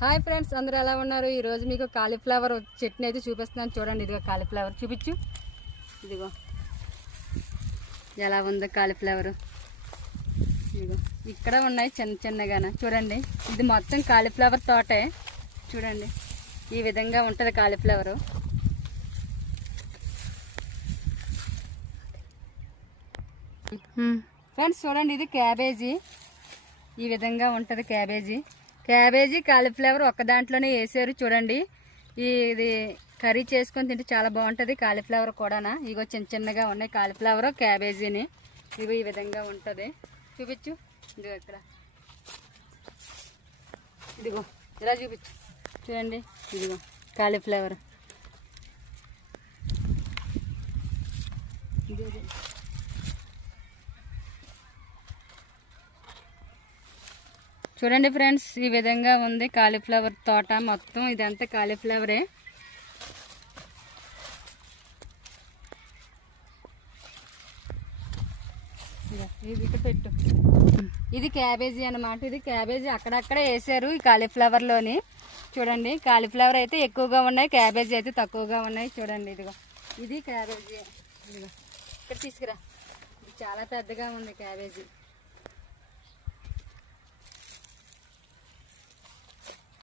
Hi friends, అందరూ ఎలా ఉన్నారు? ఈరోజు మీకు కాలీఫ్లవర్ చట్నీ అయితే చూపిస్తున్నాను. చూడండి, ఇదిగో కాలీఫ్లవర్ చూపించు. ఇదిగో ఎలా ఉందో కాలీఫ్లవర్. ఇదిగో ఇక్కడ ఉన్నాయి చిన్న చిన్నగానే. చూడండి, ఇది మొత్తం కాలీఫ్లవర్ తోటే. చూడండి, ఈ విధంగా ఉంటుంది కాలీఫ్లవరు. ఫ్రెండ్స్ చూడండి, ఇది క్యాబేజీ. ఈ విధంగా ఉంటుంది క్యాబేజీ కాలీఫ్లవర్ ఒక్క దాంట్లోనే వేసారు. చూడండి, ఇది కర్రీ చేసుకొని తింటే చాలా బాగుంటుంది. కాలీఫ్లవర్ కూడానా, ఇగో చిన్న చిన్నగా ఉన్నాయి కాలీఫ్లవర్ క్యాబేజీని. ఇవి ఈ విధంగా ఉంటుంది. చూపించు. ఇదిగో ఇక్కడ, ఇదిగో ఇలా చూపించు. చూడండి, ఇదిగో కాలీఫ్లవర్. చూడండి ఫ్రెండ్స్, ఈ విధంగా ఉంది కాలీఫ్లవర్ తోట మొత్తం. ఇదంతా కాలీఫ్లవరే. ఇది ఇక్కడ పెట్టు. ఇది క్యాబేజీ అన్నమాట. ఇది క్యాబేజీ అక్కడక్కడే వేసారు ఈ కాలీఫ్లవర్లోని. చూడండి, కాలీఫ్లవర్ అయితే ఎక్కువగా ఉన్నాయి, క్యాబేజీ అయితే తక్కువగా ఉన్నాయి. చూడండి, ఇదిగో ఇది క్యాబేజీ. ఇదిగో ఇక్కడ తీసుకురా. చాలా పెద్దగా ఉంది క్యాబేజీ.